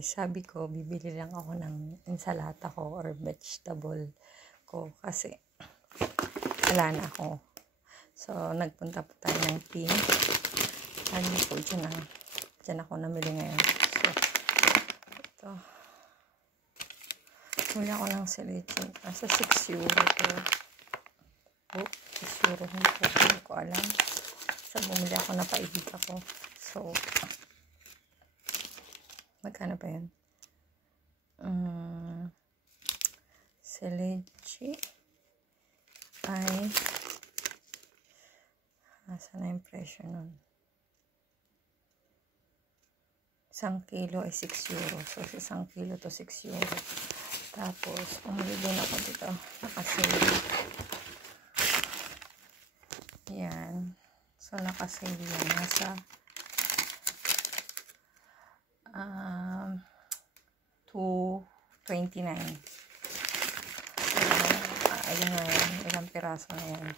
Sabi ko, bibili lang ako ng ensalada ko or vegetable ko kasi wala na ako. So, nagpunta po tayo ng Pink. Ano po, dyan ako namili ngayon. So, ito. Muli ako ng selection. Nasa 6 euro to. Oh, 6 euro. Hindi ko alam. So, bumili ako, napaibig ako. So, magkano pa yun? Selechi ay nasa na yung presyo nun? 1 kilo ay 6 euro. So, 1 kilo to 6 euro. Tapos, umuli din ako dito. Nakasale. Yan. So, nakasale yan. Nasa $2.29. Ayun na yan. Ilang piraso na yan.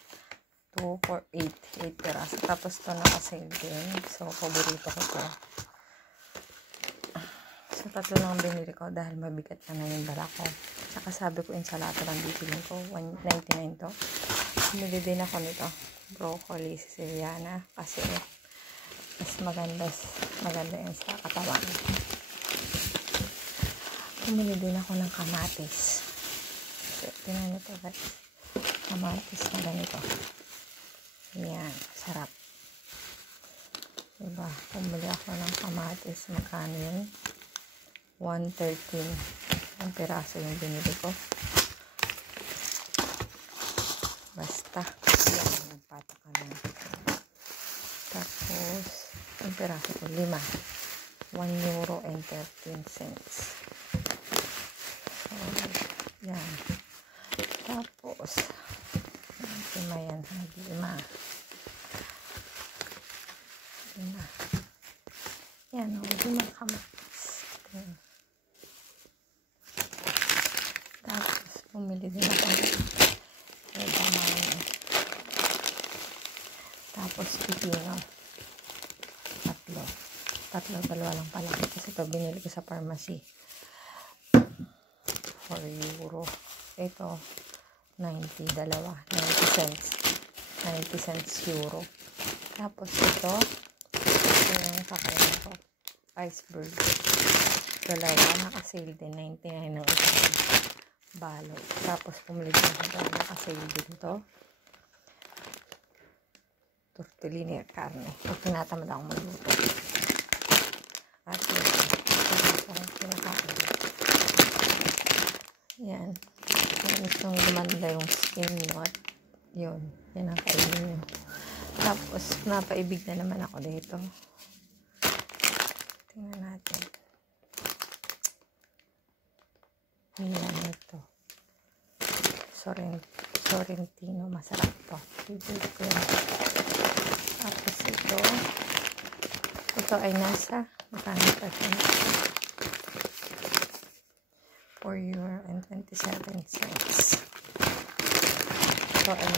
2, 4, 8 piraso. Tapos ito nakasale din. So, paborito ko to. So, 3 lang binili ko dahil mabigat na yung dala ko. Saka sabi ko, ensalada lang bibilin ko. $1.99 to. Bumili din ako nito. Broccoli Siciliana. Kasi mas maganda yan sa katawan. Bumili din ako ng kamatis. So, tingnan nyo to guys. Kamatis na ganito. Yan. Sarap. Diba? Bumili ako ng kamatis. Magkano yun? 113. Ang piraso yung binili ko. Basta. Yan. Nagpatak ka lang. Tapos, ang piraso ko, 5. €1.13. So, yan. Tapos, 5 yan. 5. Yan, 5 kamatis. Tapos, bumili din ako ng edamame. Tapos, pipino. 3, 2 lang pala. Kasi ito, binili ko sa pharmacy. 4 euro. Ito, 90 cents. 90 cents euro. Tapos, ito yung kakain ko. Iceberg. 2, nakasale din. 99 ng isang balot. Tapos, pumili din ako. Nakasale din to. Tortellini at karne. Pag tinatamad akong magluto. At yun. Pinakain. Yan. Kung gustong gumanda yung skin nyo. Yun. Yan ang kainin nyo. Tapos, napaibig na naman ako dito. Tingnan natin. Yan ito. Sorrentino. Masarap to. Bibili ko yan. Tapos ito ay nasa magkano pa siya? €4.27. Ito ay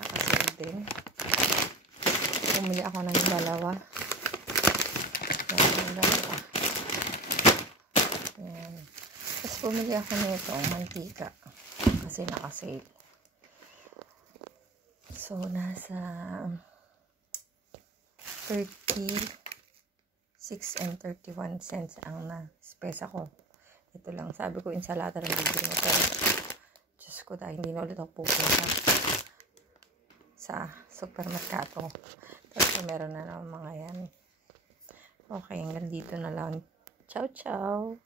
nakasale din. Bumili ako ng 2. Ayan. Tapos bumili ako nito mantika kasi nakasale. So, nasa 36 and 31 cents ang na-spesa ko. Ito lang. Sabi ko, ensalada lang bibili mo. Pero, Diyos ko, dahil hindi na ulit ako pupunta sa supermerkado. Kasi meron na ng mga yan. Okay, hanggang dito na lang. Ciao, ciao!